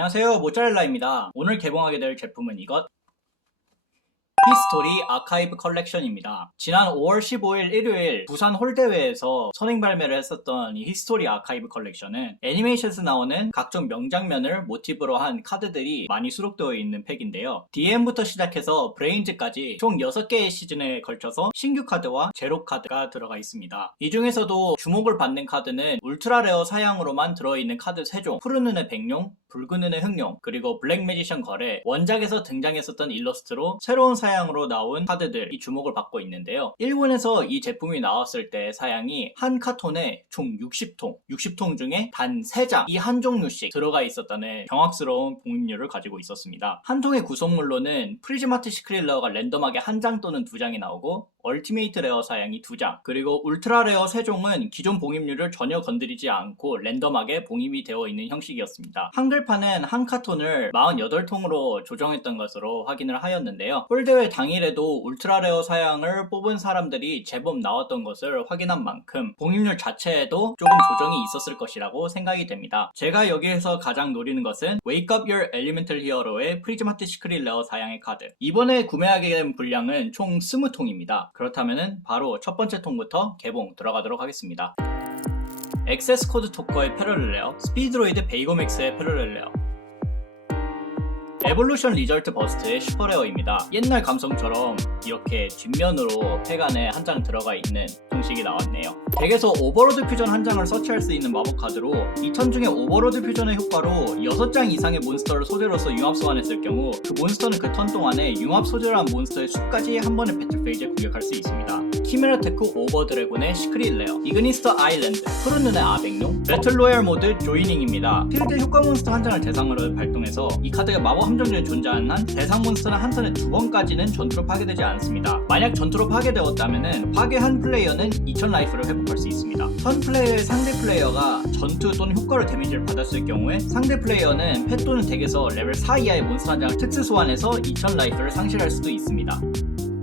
안녕하세요, 모짜렐라입니다. 오늘 개봉하게 될 제품은 이것 히스토리 아카이브 컬렉션입니다. 지난 5월 15일 일요일 부산 홀대회에서 선행 발매를 했었던 이 히스토리 아카이브 컬렉션은 애니메이션에서 나오는 각종 명장면을 모티브로 한 카드들이 많이 수록되어 있는 팩인데요. DM부터 시작해서 브레인즈까지 총 6개의 시즌에 걸쳐서 신규 카드와 제로 카드가 들어가 있습니다. 이 중에서도 주목을 받는 카드는 울트라 레어 사양으로만 들어있는 카드 3종, 푸른 눈의 백룡, 붉은 눈의 흑룡, 그리고 블랙 매지션 거래, 원작에서 등장했었던 일러스트로 새로운 사양으로 나온 카드들이 주목을 받고 있는데요. 일본에서 이 제품이 나왔을 때 사양이 한 카톤에 총 60통 중에 단 3장, 이 한 종류씩 들어가 있었다는 경악스러운 봉입률을 가지고 있었습니다. 한 통의 구성물로는 프리즈마트 시크릿 레어가 랜덤하게 한 장 또는 2장이 나오고 얼티메이트 레어 사양이 2장, 그리고 울트라 레어 3종은 기존 봉입률을 전혀 건드리지 않고 랜덤하게 봉입이 되어 있는 형식이었습니다. 한글판은 한 카톤을 48통으로 조정했던 것으로 확인을 하였는데요. 홀대회 당일에도 울트라 레어 사양을 뽑은 사람들이 제법 나왔던 것을 확인한 만큼 봉입률 자체에도 조금 조정이 있었을 것이라고 생각이 됩니다. 제가 여기에서 가장 노리는 것은 Wake Up Your Elemental Hero의 프리즈마트 시크릿 레어 사양의 카드. 이번에 구매하게 된 분량은 총 20통입니다. 그렇다면 바로 첫 번째 통부터 개봉 들어가도록 하겠습니다. 액세스 코드 토커의 패러렐 레어, 스피드로이드 베이고맥스의 패러렐 레어, 에볼루션 리절트 버스트의 슈퍼레어입니다. 옛날 감성처럼 이렇게 뒷면으로 팩 안에 한 장 들어가 있는 형식이 나왔네요. 덱에서 오버로드 퓨전 한 장을 서치할 수 있는 마법 카드로 이 턴 중에 오버로드 퓨전의 효과로 6장 이상의 몬스터를 소재로서 융합 소환했을 경우 그 몬스터는 그 턴 동안에 융합 소재로 한 몬스터의 수까지 한 번에 배틀 페이지에 공격할 수 있습니다. 키메라 테크 오버 드래곤의 시크릿 레어, 이그니스터 아일랜드, 푸른 눈의 아백룡, 배틀 로얄 모드 조이닝입니다. 필드 효과 몬스터 한 장을 대상으로 발동해서 이 카드가 마법 함정 중에 존재하는 한 대상 몬스터는 한 턴에 2번까지는 전투로 파괴되지 않습니다. 만약 전투로 파괴되었다면 파괴한 플레이어는 2000 라이프를 회복할 수 있습니다. 턴 플레이어의 상대 플레이어가 전투 또는 효과로 데미지를 받았을 경우에 상대 플레이어는 펫 또는 덱에서 레벨 4 이하의 몬스터 한 장을 특수 소환해서 2000 라이프를 상실할 수도 있습니다.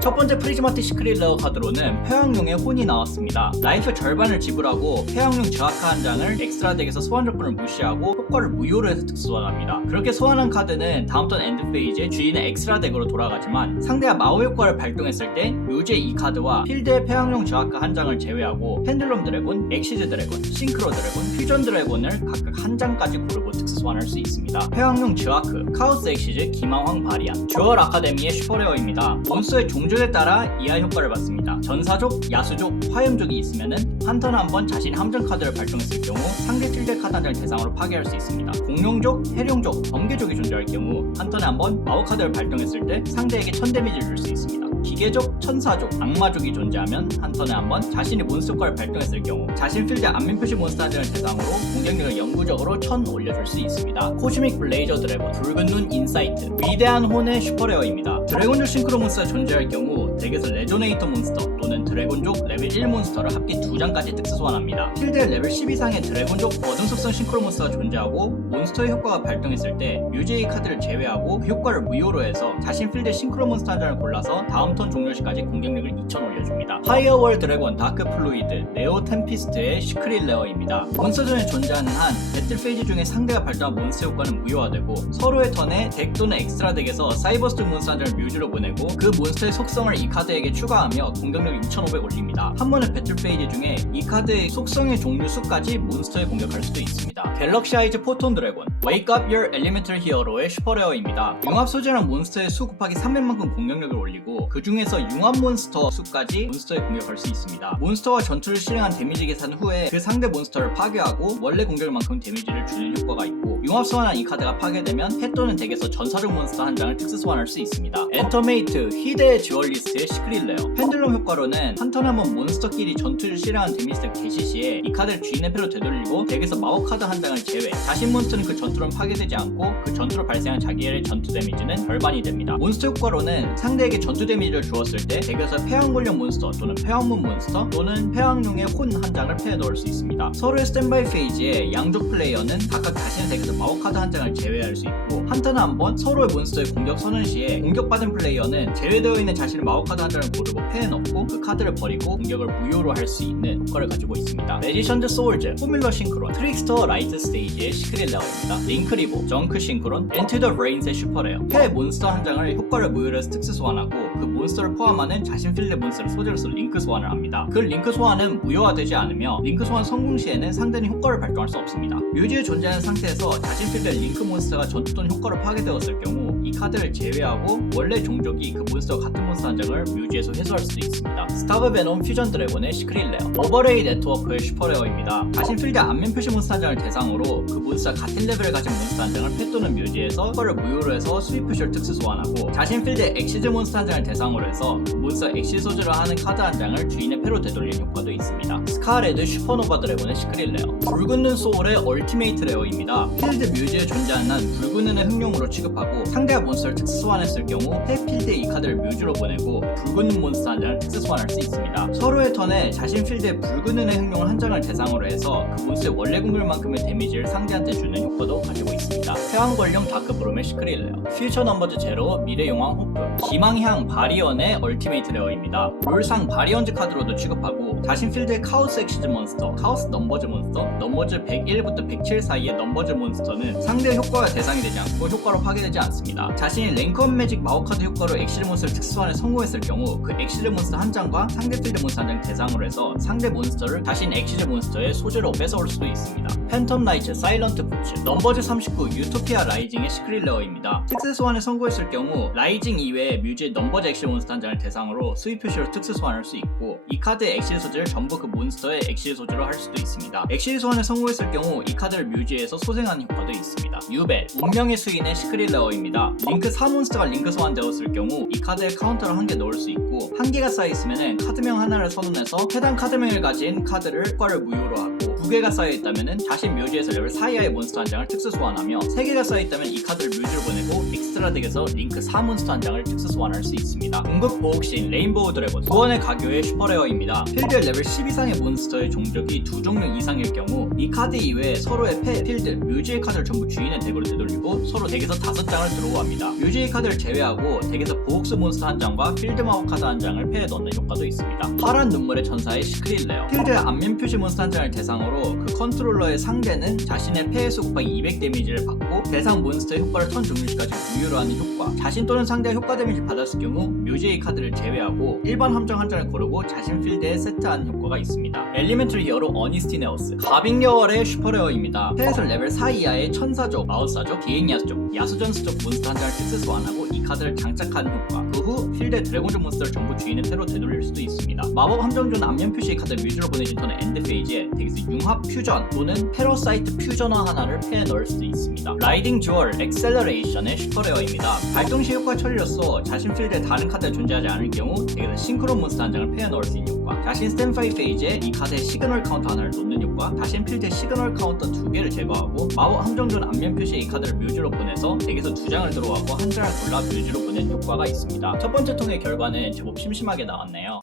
첫 번째 프리즈마트 시크릿 레어 카드로는 폐왕룡의 혼이 나왔습니다. 라이프 절반을 지불하고 폐왕룡 저하카 한 장을 엑스트라 덱에서 소환 조건을 무시하고 효과를 무효로 해서 특수 소환합니다. 그렇게 소환한 카드는 다음 턴 엔드 페이지에 주인의 엑스트라 덱으로 돌아가지만 상대가 마법 효과를 발동했을 때 묘지의 이 카드와 필드의 폐왕룡 저하카 한 장을 제외하고 펜들럼 드래곤, 엑시즈 드래곤, 싱크로 드래곤, 퓨전 드래곤을 각각 한 장까지 고르고 특수 소환할 수 있습니다. 폐왕룡 저하크, 카오스 엑시즈, 기마황 바리안, 듀얼 아카데미의 슈퍼레어입니다. 몬스터의 종족에 따라 이하 효과를 받습니다. 전사족, 야수족, 화염족이 있으면은 한 턴 한 번 자신의 함정 카드를 발동했을 경우 상대 필드 카드 한 장을 대상으로 파괴할 수 있습니다. 공룡족, 해룡족, 번개족이 존재할 경우 한 턴에 한 번 마법 카드를 발동했을 때 상대에게 1000 데미지를 줄 수 있습니다. 기계족, 천사족, 악마족이 존재하면 한 턴에 한 번 자신이 몬스터 효과를 발동했을 경우 자신 필드에 안면 표시 몬스터 한 장을 대상으로 공격력을 영구적으로 1000 올려줄 수 있습니다. 코스믹 블레이저 드래곤, 붉은 눈 인사이트, 위대한 혼의 슈퍼레어입니다. 드래곤족 싱크로 몬스터가 존재할 경우 덱에서 레조네이터 몬스터 또는 드래곤족 레벨 1 몬스터를 합계 2장까지 특수 소환합니다. 필드에 레벨 10 이상의 드래곤족 어둠 속성 싱크로 몬스터가 존재하고 몬스터의 효과가 발동했을 때 뮤즈의 카드를 제외하고 그 효과를 무효로 해서 자신 필드에 싱크로 몬스터 한 장을 골라서 다음 턴 종료시까지 공격력을 2000 올려줍니다. 파이어월 드래곤 다크 플루이드 네오 템피스트의 시크릿 레어입니다. 몬스터전에 존재하는 한 배틀 페이지 중에 상대가 발동한 몬스터 효과는 무효화되고 서로의 턴에 덱 또는 엑스트라 덱에서 사이버스톤 몬스터 한 장을 뮤즈로 보내고 그 몬스터의 속성을 이 카드에게 추가하며 공격력 2500 올립니다. 한 번의 배틀 페이지 중에 이 카드의 속성의 종류 수까지 몬스터에 공격할 수도 있습니다. 갤럭시 아이즈 포톤 드래곤, Wake Up Your Elemental Hero의 슈퍼레어입니다. 융합 소재란 몬스터의 수 곱하기 300만큼 공격력을 올리고 그 중에서 융합 몬스터 수까지 몬스터에 공격할 수 있습니다. 몬스터와 전투를 실행한 데미지 계산 후에 그 상대 몬스터를 파괴하고 원래 공격만큼 데미지를 주는 효과가 있고 융합 소환한 이 카드가 파괴되면 펫 또는 덱에서 전사적 몬스터 한 장을 특수 소환할 수 있습니다. 엔터메이트, 희대의 듀얼리스트의 시크릿 레어, 펜들럼 효과로는 한 턴 한 번 몬스터끼리 전투를 실행한 데미지를 개시 시에 이 카드를 주인의 패로 되돌리고 덱에서 마법 카드 한 장을 제외, 자신 몬스터는 그 전투로 파괴되지 않고 그 전투로 발생한 자기의 전투 데미지는 절반이 됩니다. 몬스터 효과로는 상대에게 전투 데미지를 주었을 때 덱에서 폐왕골령 몬스터 또는 폐왕문 몬스터 또는 폐왕룡의 혼 한 장을 패에 넣을 수 있습니다. 서로의 스탠바이 페이지에 양쪽 플레이어는 각각 자신의 덱에서 마법 카드 한 장을 제외할 수 있고 한 턴에 한 번 서로의 몬스터의 공격 선언 시에 공격받은 플레이어는 제외되어 있는 자신의 마법 카드 한 장을 고르고 패에 넣고 그 카드를 버리고 공격을 무효로 할 수 있는 효과를 가지고 있습니다. 매지션즈 소울즈, 포뮬러 싱크론, 트릭스터 라이트 스테이지의 시크릿 레어입니다. 링크 리보, 정크 싱크론, 엔트 더 브레인스의 슈퍼레어. 패 몬스터 한 장을 효과를 무효로 해서 특수 소환하고 그 몬스터를 포함하는 자신 필드 몬스터를 소재로서 링크 소환을 합니다. 그 링크 소환은 무효화되지 않으며 링크 소환 성공 시에는 상대는 효과를 발동할 수 없습니다. 묘지에 존재하는 상태에서 자신 필드의 링크 몬스터가 전투 또는 효과로 파괴되었을 경우 이 카드를 제외하고 원래 종족이 그 몬스터와 같은 몬스터 한 장을 묘지에서 회수할 수도 있습니다. 스타브 베놈 퓨전 드래곤의 시크릿 레어, 오버레이 네트워크의 슈퍼레어입니다. 자신 필드 안면 표시 몬스터 한 장을 대상으로 그 몬스터와 같은 레벨을 가진 몬스터 한 장을 패 또는 묘지에서 효과를 무효로 해서 수입 표시를 특수 소환하고 자신 필드의 엑시즈 몬스터 한 장을 대상으로 해서 그 몬스터 엑시즈 소재로 하는 카드 한 장을 주인의 패로 되돌리는 효과도 있습니다. 스카레드 슈퍼노바 드래곤의 시크릿 레어, 붉은 눈 소울의 얼티메이트 레어입니다. 필드 묘지에 존재하는 한 붉은 눈의 흥룡으로 취급하고 상대가 몬스터를 특수 소환했을 경우 패 필드에 이 카드를 묘지로 보내고 붉은 눈 몬스터 한 장을 특수 소환할 수 있습니다. 서로의 턴에 자신 필드에 붉은 눈의 흥룡을 한 장을 대상으로 해서 그 몬스터의 원래 공격만큼의 데미지를 상대한테 주는 효과도 가지고 있습니다. 태왕권령 다크브롬의 시크릿 레어, 퓨처 넘버즈 제로, 미래용왕 호프, 기망향 바리언의 얼티메이트 레어입니다. 롤상 바리언즈 카드로도 취급하고 자신 필드의 카오스 엑시즈 몬스터, 카오스 넘버즈 몬스터, 넘버즈 101부터 107 사이의 넘버즈 몬스터는 상대의 효과가 대상이 되지 않고 효과로 파괴되지 않습니다. 자신이 랭크업 매직 마법 카드 효과로 엑시즈 몬스터를 특수 소환에 성공했을 경우 그 엑시즈 몬스터 한 장과 상대 필드 몬스터 한 장 대상으로 해서 상대 몬스터를 자신 엑시즈 몬스터의 소재로 뺏어올 수도 있습니다. 팬텀 나이츠 사일런트 부츠, 넘버즈 39 유토피아 라이징의 시크릿 레어입니다. 특수 소환에 성공했을 경우 라이징 이외에 뮤즈의 넘버즈 엑시즈 몬스터 한 장을 대상으로 수입 표시로 특수 소환할 수 있고 이 카드의 엑시즈 소재를 전부 그 몬스터의 엑시즈 소재로 할 수도 있습니다. 엑시즈 소환에 성공했을 경우 이 카드를 뮤지에서 소생하는 효과도 있습니다. 유벨, 운명의 수인의 시크릿 레어입니다. 링크 4몬스터가 링크 소환되었을 경우 이 카드에 카운터를 한 개 넣을 수 있고 한 개가 쌓여있으면 카드명 하나를 선언해서 해당 카드명을 가진 카드를 효과를 무효로 하고 두 개가 쌓여있다면 자신 묘지에서 레벨 4 이하의 몬스터 한 장을 특수 소환하며 3개가 쌓여있다면 이 카드를 묘지로 보내고 엑스트라 덱에서 링크 4몬스터 한 장을 특수 소환할 수 있습니다. 궁극 보호신 레인보우 드래곤, 구원의 가교의 슈퍼레어입니다. 필드 레벨 10 이상의 몬스터의 종족이 2종류 이상일 경우 이 카드 이외에 서로의 패, 필드, 묘지의 카드를 전부 주인의 덱으로 되돌리고 서로 덱에서 5장을 드로우합니다. 묘지의 카드를 제외하고 덱에서 보옥스 몬스터 한 장과 필드 마법 카드 한 장을 패에 넣는 효과도 있습니다. 파란 눈물의 전사의 시크릿 레어, 필드의 안면 표시 몬스터 한 장을 대상으로 그 컨트롤러의 상대는 자신의 패의 수 곱하기 200 데미지를 받고 대상 몬스터의 효과를 턴 종료시까지 무효로 하는 효과, 자신 또는 상대가 효과 데미지를 받았을 경우 묘지의 카드를 제외하고 일반 함정 한 장을 고르고 자신 필드에 세트하는 효과가 있습니다. 엘리멘트리 히어로 어니스티네오스, 가빙여월의 슈퍼레어입니다. 패에서 레벨 4 이하의 천사족, 마우사족, 비행야수족, 야수전수족 몬스터 한 장을 특수 소환하고 이 카드를 장착하는 효과, 그 후 필드의 드래곤족 몬스터를 전부 주인의 패로 되돌릴 수도 있습니다. 마법 함정 중 안면 표시의 카드를 뮤즈로 보내진 턴의 엔드 페이지에 덱에서 융합 퓨전 또는 패러사이트 퓨전화 하나를 패에 넣을 수도 있습니다. 라이딩 주얼 엑셀러레이션의 슈퍼레어입니다. 발동 시 효과 처리로서 자신 필드에 다른 카드가 존재하지 않을 경우 덱에서 싱크론 몬스터 한 장을 패에 넣을 수 있는 효과, 자신 스탠파이 페이지에 이 카드의 시그널 카운터 하나를 놓는 효과, 자신 필드의 시그널 카운터 2개를 제거하고 마법 함정 중 안면 표시의 이 카드를 묘지로 보내서 덱에서 2장을 들어가고 한 장을 골라 묘지로 보낸 효과가 있습니다. 첫 번째 통의 결과는 제법 심심하게 나왔네요.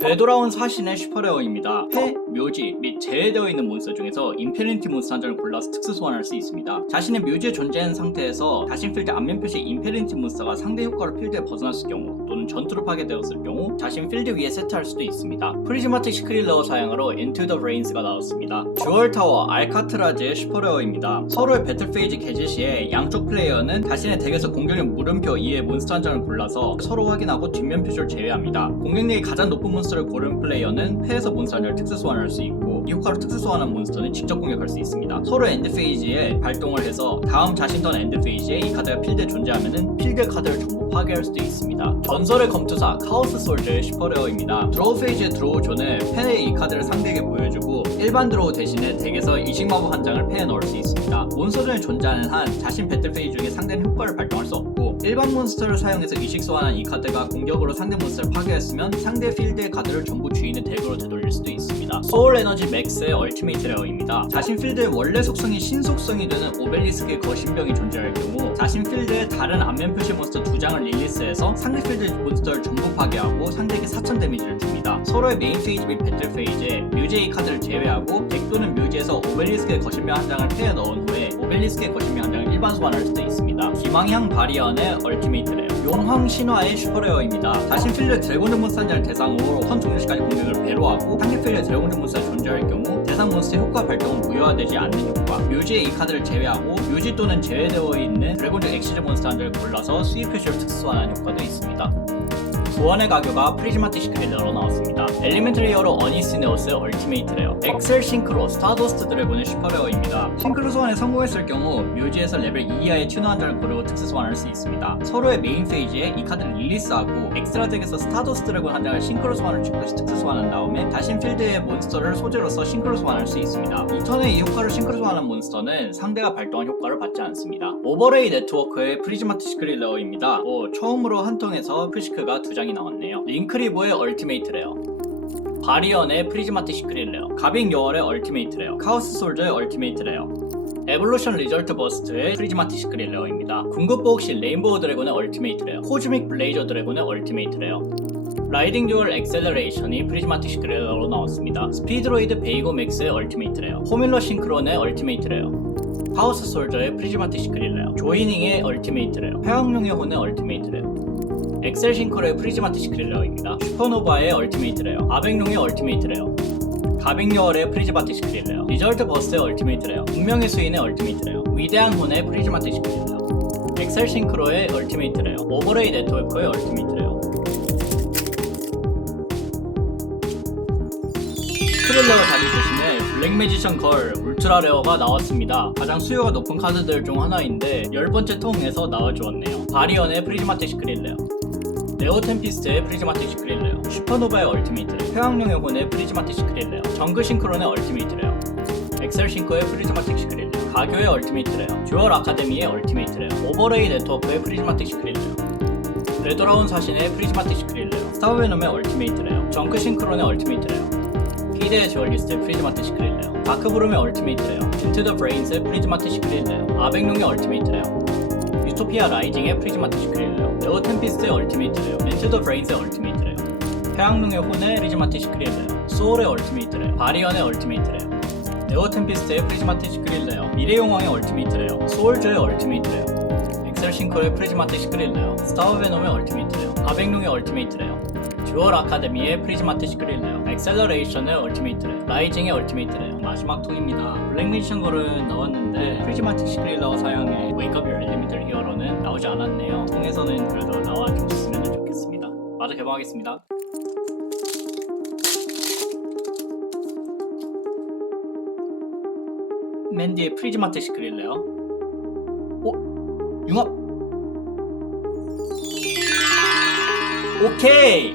되돌아온 사신의 슈퍼레어입니다. 패, 묘지 및 제외되어 있는 몬스터 중에서 인페리티 몬스터 한 장을 골라서 특수 소환할 수 있습니다. 자신의 묘지에 존재하는 상태에서 자신 필드 안면 표시 인페리티 몬스터가 상대 효과로 필드에 벗어났을 경우 또는 전투로 파괴되었을 경우 자신 필드 위에 세트할 수도 있습니다. 프리즈마틱 시크릿 레어 사용으로 인투 더 브레인스가 나왔습니다. 주얼 타워 알카트라즈의 슈퍼레어입니다. 서로의 배틀 페이지 개시 시에 양쪽 플레이어는 자신의 덱에서 공격력 물음표 2의 몬스터 한 장을 골라서 서로 확인하고 뒷면 표시를 제외합니다. 공격력이 가장 높은 몬스터를 고른 플레이어는 패에서 몬스터 한 장을 특수 소환할 수 있고 이 효과로 특수 소환한 몬스터는 직접 공격할 수 있습니다. 서로 엔드 페이지에 발동을 해서 다음 자신 턴 엔드 페이지에 이 카드가 필드에 존재하면은 필드 카드를 전부 파괴할 수도 있습니다. 전설의 검투사 카오스 솔저의 슈퍼레어입니다. 드로우 페이지의 드로우 존은 패에 이 카드를 상대에게 보여주고 일반 드로우 대신에 덱에서 이식 마법 한 장을 패에 넣을 수 있습니다. 몬스터 존에 존재하는 한 자신 배틀 페이지 중에 상대는 효과를 발동할 수 없고 일반 몬스터를 사용해서 이식 소환한 이 카드가 공격으로 상대 몬스터를 파괴했으면 상대 필드의 카드를 전부 주인의 덱으로 되돌릴 수도 있습니다. 소울 에너지 맥스의 얼티메이트 레어입니다. 자신 필드의 원래 속성이 신속성이 되는 오벨리스크의 거신병이 존재할 경우 자신 필드의 다른 안면 표시 몬스터 2장을 릴리스해서 상대 필드 몬스터를 전부 파괴하고 상대에게 4000 데미지를 줍니다. 서로의 메인 페이지 및 배틀 페이지에 뮤지의 카드를 제외하고 덱 또는 뮤지에서 오벨리스크의 거신병 한 장을 패에 넣은 후에 오벨리스크의 거신병 한 장을 일반 소환할 수도 있습니다. 기망향 바리언의 얼티메이트 레어, 용황 신화의 슈퍼레어입니다. 자신 필드 드래곤즈 몬스터를 대상으로 턴 종료시까지 공격을 배로하고 상대 필드 드래곤즈 몬스터가 존재할 경우 대상 몬스터 효과 발동은 무효화되지 않는 효과. 묘지의 이 카드를 제외하고 묘지 또는 제외되어 있는 드래곤즈 엑시즈 몬스터 한 장을 골라서 수입 표시를 특수화하는 효과도 있습니다. 소원의 가교가 프리즈마틱 시크릿러로 나왔습니다. 엘리멘터리 히어로 어니스네오스 얼티메이트 레어, 엑셀 싱크로 스타더스트 드래곤의 슈퍼레어입니다. 싱크로 소환에 성공했을 경우 묘지에서 레벨 2 이하의 튜너 한 장을 고르고 특수 소환할 수 있습니다. 서로의 메인 페이지에 이 카드를 릴리스하고 엑스트라 덱에서 스타더스트 드래곤 한 장을 싱크로 소환을 직접 특수 소환한 다음에 자신 필드의 몬스터를 소재로서 싱크로 소환할 수 있습니다. 이 턴에 이 효과를 싱크로 소환한 몬스터는 상대가 발동한 효과를 받지 않습니다. 오버레이 네트워크의 프리즈마틱 시크릿 레어입니다. 처음으로 한 턴에서 프시크가 2장이 나왔네요. 링크리보의 얼티메이트 레어, 바리언의 프리즈마틱 시크릿 레어, 가빙 여월의 얼티메이트 레어, 카오스 솔저의 얼티메이트 레어, 에볼루션 리절트 버스트의 프리즈마틱 시크릿 레어입니다. 궁극보호시 레인보우 드래곤의 얼티메이트 레어, 코즈믹 블레이저 드래곤의 얼티메이트 레어, 라이딩 듀얼 엑셀러레이션이 프리즈마틱 시크릿 레어로 나왔습니다. 스피드로이드 베이고 맥스의 얼티메이트 레어, 포뮬러 싱크론의 얼티메이트 레어, 카오스 솔저의 프리즈마틱 시크릿 레어, 조이닝의 얼티메이트 레어, 회왕룡의 혼의 얼티메이트 레어, 엑셀 싱크로의 프리즈마틱 시크릿 레어입니다. 슈퍼노바의 얼티메이트 레어, 아백룡의 얼티메이트 레어, 가빙여월의 프리즈마틱 시크릿 레어, 리절트 버스의 얼티메이트 레어, 운명의 수인의 얼티메이트 레어, 위대한 혼의 프리즈마틱 시크릿 레어, 엑셀 싱크로의 얼티메이트 레어, 오버레이 네트워크의 얼티메이트 레어. 시크릿 레어 자리 대신에 블랙 매지션 걸 울트라 레어가 나왔습니다. 가장 수요가 높은 카드들 중 하나인데 10번째 통에서 나와주었네요. 바리언의 프리즈마틱 시크릿 레어, 네오 템피스트의 프리즈마틱 시크릿 레어, 슈퍼노바의 얼티메이트 레어, 회왕룡의 혼의 프리즈마틱 시크릿 레어, 정글 싱크론의 얼티메이트 레어, 엑셀 싱크의 프리즈마틱 시크릿 레어, 가교의 얼티메이트 레어, 듀얼 아카데미의 얼티메이트 레어, 오버레이 네트워크의 프리즈마틱 시크릿 레어, 되돌아온 사신의 프리즈마틱 시크릿 레어, 스타베놈의 얼티메이트 레어, 정크 싱크론의 얼티메이트 레어, 피데의 듀얼리스트의 프리즈마틱 시크릿 레어, 다크브룸의 얼티메이트 레어, 인투 더 브레인스의 프리즈마틱 시크릿 레어, 아백룡의 얼티메이트 레어, 유토피아 라이징의 프리즈마틱 시크릿 레어, 네오 템피스트의 얼티메이트 레어, 인투 더 브레인스의 얼티메이트 레어, 회왕룡의 혼의 프리즈마틱 시크릿 레어, 소울의 얼티메이트 레어, 바리언의 얼티메이트 레어, 네오 템피스트의 프리즈마틱 시크릿 레어, 미래용왕의 얼티메이트 레어, 소울저의 얼티메이트 레어, 엑셀 싱크로의 프리즈마틱 시크릿 레어, 스타워 베놈의 얼티메이트 레어, 아백룡의 얼티메이트 레어, 듀얼 아카데미의 프리즈마틱 시크릿 레어, 엑셀러레이션의 얼티메이트 레어, 라이징의 얼티메이트 레어. 마지막 통입니다. 블랙 매지션 걸은 나왔는데 프리즈마틱 시크릿 레어 사양의 웨이크업 유 엘리멘털 히어로는 나오지 않았네요. 통에서는 그래도 나와줬으면 좋겠습니다. 마저 개봉하겠습니다. 맨디의 프리즈마틱 시크릿 레어, 융합! 오케이!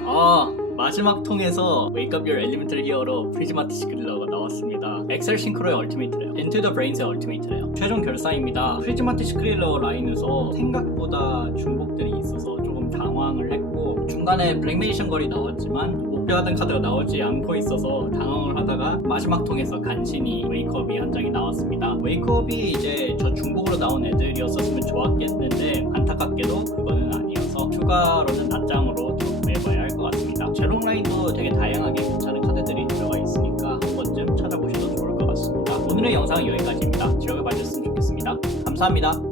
마지막 통에서 웨이크업 유 엘리멘털 히어로 프리즈마틱 시크릿 레어가 나왔습니다. 엑셀 싱크로의 얼티메이트 레어, 인투 더 브레인스의 얼티메이트 레어. 최종 결사입니다. 프리즈마틱 시크릿 레어 라인에서 생각보다 중복들이 있어서 조금 당황을 했고, 중간에 블랙 매지션 걸이 나왔지만 목표하던 카드가 나오지 않고 있어서 당황을 하다가 마지막 통에서 간신히 웨이크업이 한 장이 나왔습니다. 웨이크업이 이제 저 중복으로 나온 애들이었으면 좋았겠는데 안타깝게도 그거는 아니어서 추가로는 낱장으로 좀 내봐야 할 것 같습니다. 제롱 라인도 되게 다양하게 괜찮은 카드들이 들어가 있으니까 한 번쯤 찾아보셔도 좋을 것 같습니다. 오늘의 영상은 여기까지입니다. 즐겁게 봐주셨으면 좋겠습니다. 감사합니다.